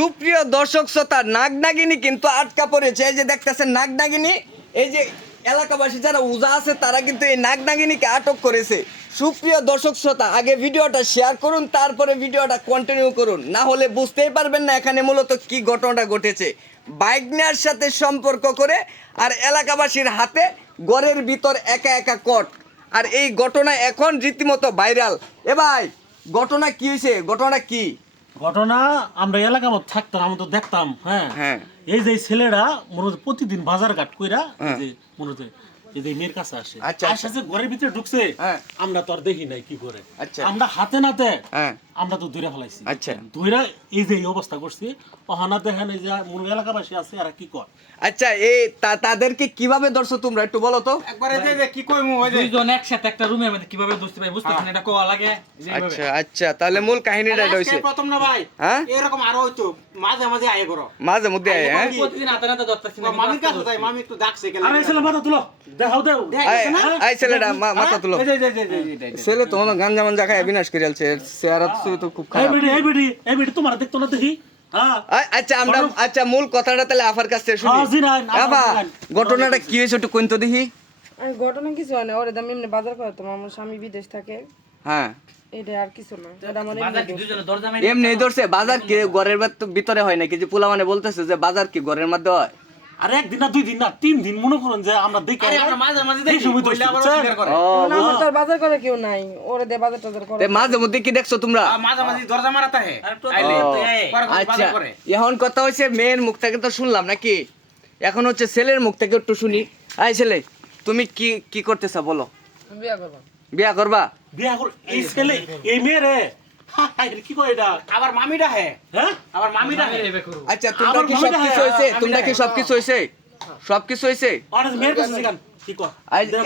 সুপ্রিয় দর্শক শ্রোতা, নাগনাগিনী কিন্তু আটকা পড়েছে। এই যে দেখতেছেন নাগনাগিনী, এই যে এলাকাবাসী যারা উজা আছে তারা কিন্তু এই নাগনাগিনীকে আটক করেছে। সুপ্রিয় দর্শক শ্রোতা, আগে ভিডিওটা শেয়ার করুন, তারপরে ভিডিওটা কন্টিনিউ করুন, না হলে বুঝতেই পারবেন না এখানে মূলত কি ঘটনাটা ঘটেছে। বাইক নেওয়ার সাথে সম্পর্ক করে আর এলাকাবাসীর হাতে ঘরের ভিতর একা একা কট, আর এই ঘটনা এখন রীতিমতো ভাইরাল। এ ভাই, ঘটনা কি হয়েছে? ঘটনা কি? ঘটনা আমরা এলাকার মধ্যে থাকতাম, আমরা তো দেখতাম। হ্যাঁ হ্যাঁ। এই যে ছেলেরা মনে হচ্ছে প্রতিদিন বাজার ঘাট কইরা হ্যাঁ। এই যে মনে হচ্ছে এই যে মেয়ের কাছে আসে। আচ্ছা, আসে যে ঘরের ভিতরে ঢুকছে, হ্যাঁ। আমরা তো আর দেখি নাই কি করে। আচ্ছা। আমরা হাতে নাতে হ্যাঁ। আমরা তো ধরে ফেলাইছি। আচ্ছা। ধইরা এই যে এই অবস্থা করছি, ওহানা দেখেন এই যে মনে এলাকাবাসী আছে আর কি কর। আচ্ছা, এই তাদেরকে কিভাবে ধরছো তোমরা একটু বলো তো। একবারে যে কি কইমু ওই যে দুইজন একসাথে একটা রুমের মধ্যে কিভাবে বুঝতে পারি, বুঝতেছেন এটা কোয়া লাগে যেভাবে। আচ্ছা আচ্ছা, তাহলে মূল কাহিনীটা এটা হইছে। আজকে প্রথম না ভাই, হ্যাঁ? এরকম আরো হইতো মাঝে মাঝে আয়ে করো। মাঝে মধ্যে আয়, হ্যাঁ। প্রতিদিন হাতে নাতে ধরতেছি না, মামির কাছে যাই, মামি একটু ডাকছে গেলে। আরে ছেলে মাথা তুলো, দেখাও দেও। আই ছেলেটা মাথা তুলো। এই যে ছেলে তো মনে গাঞ্জা মাঞ্জা খায় বিনাশ করে আলছে, চেহারা তো খুব এই খারাপ। বেটি এই বেটি তোমার দেখতো না দেখি। হ্যাঁ আচ্ছা, আমরা আচ্ছা মূল কথাটা তাহলে আফার কাছ থেকে শুনি। হ্যাঁ, জিনান, আফা, জিনান। ঘটনাটা কি হয়েছে একটু কইন তো দেখি। আর ঘটনা কিছু হয় না, ওরে দাম এমনি বাজার করে তো আমার স্বামী বিদেশ থাকে, হ্যাঁ, এটা আর কিছু না। এটা আমার বাজার কি এমনি দুইজনে দরজা এমনি ধরছে। বাজার কি ঘরের ভিতরে হয় নাকি? যে পোলা মানে বলতেছে যে বাজার কি ঘরের মধ্যে হয়? আর একদিন না দুই দিন না 3 দিন মনে করুন যে আমরা দেখি। আরে আমরা মাঝে মাঝে এই দেখি সময় তো কইলে আবার বুঝছেন? অস্বীকার করে। ও, আমার তো আর বাজার করে কেউ নাই, ওরে দিয়ে বাজার টাজার করে। তে মাঝে মধ্যে কি দেখছো তোমরা? মাঝে মাঝে দরজা মারাতে হে আইলে ও, পরে আচ্ছা, বাজার করে। এখন কথা হচ্ছে মেয়ের মুখ থেকে তো শুনলাম নাকি, এখন হচ্ছে ছেলের মুখ থেকে একটু শুনি। আই ছেলে, তুমি কি কি করতেছ বলো? বিয়া করবা? বিয়া করবা? বিয়া করে এই ছেলে এই মেয়ে রে কি কয় এটা? আবার মামিটা হে, হ্যাঁ আবার মামিটা হে। আচ্ছা, তোমরা আমার কি মনে সবকিছু হয়, হয়েছে? আমি তোমরা কি জানি। সবকিছু হয়েছে? সবকিছু হয়েছে? আর মেয়ের কাছে জিগান কি কয়?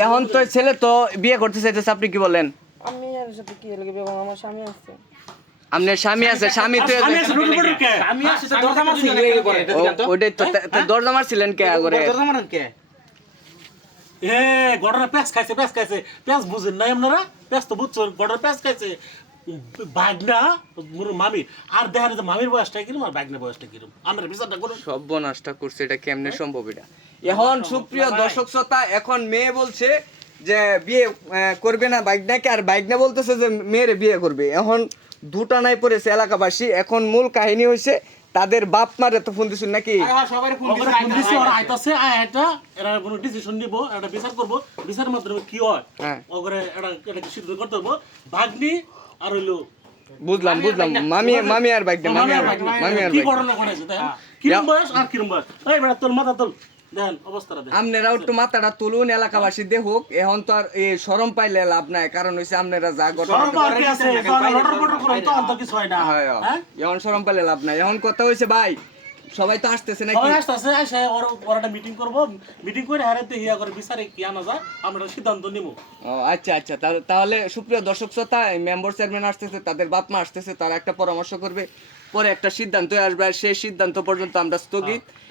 এখন তো ছেলে তো বিয়ে করতে চাইতেছে, আপনি কি বলেন? আমি আর সাথে কি লাগবে, এবং আমার স্বামী আছে। আপনার স্বামী আছে? স্বামী তো আমি আছে রুটি বড় কে? আমি আসছে দরজা মারছি এই করে এটা জানো তো। ওটাই তো দরজা মারছিলেন কে করে? দরজা মারেন কে? এ গড়রা প্যাস খাইছে প্যাস বুঝেন না আপনারা? প্যাস তো বুঝছেন, গড়রা প্যাস খাইছে। বাগনা মোর মামি আর দেখা যায় মামির বয়সটা কিরম আর বাগনা বয়সটা কিরম, আমরা বিচারটা করুন। সর্বনাশটা করছে, এটা কেমনে সম্ভব? এটা এখন সুপ্রিয় দর্শক শ্রোতা, এখন মেয়ে বলছে যে বিয়ে করবে না বাইকনাকে, আর বাইকনা বলতেছে যে মেয়েরে বিয়ে করবে। এখন দুটা নাই পড়েছে এলাকাবাসী। এখন মূল কাহিনী হয়েছে তাদের বাপ মারে তো ফোন দিচ্ছেন নাকি? আরে হ্যাঁ সবারই ফোন ওরা ফোন দিছে, ওরা আইতাছে আইটা এরা কোনো ডিসিশন নিব, একটা বিচার করব, বিচারের মাধ্যমে কি হয় হ্যাঁ। ওগরে এটা কি সিদ্ধ করতে হবে। ভাগ্নি আর হইলো বুঝলাম মামি আর বাইকনা, মামি আর কি বাইকনা। ঘটনা ঘটেছে তাই কিরম বয়স আর কিরম বয়স। এই বেটা তোর মাথা তোল, দেখেন অবস্থাটা দেখেন। আপনারা একটু মাথাটা তুলুন, এলাকাবাসী দেখুক। এখন তো আর এই শরম পাইলে লাভ নাই, কারণ হইছে আপনারা যা ঘটনা সরকার কি আছে লটর পটর করে তো অন্ত কিছু হয় না। হয়, হ্যাঁ এখন শরম পাইলে লাভ নাই। এখন কথা হইছে ভাই, সবাই তো আসতেছে নাকি? সবাই আসতেছে, আসে ওরা একটা মিটিং করব, মিটিং করে হারাতে হিয়া করে বিচারে কি আনা যায় আমরা সিদ্ধান্ত নিব। ও আচ্ছা আচ্ছা, তাহলে সুপ্রিয় দর্শক শ্রোতা, মেম্বার চেয়ারম্যান আসতেছে, তাদের বাপ মা আসতেছে, তারা একটা পরামর্শ করবে, পরে একটা সিদ্ধান্ত আসবে, আর সেই সিদ্ধান্ত পর্যন্ত আমরা স্থগিত।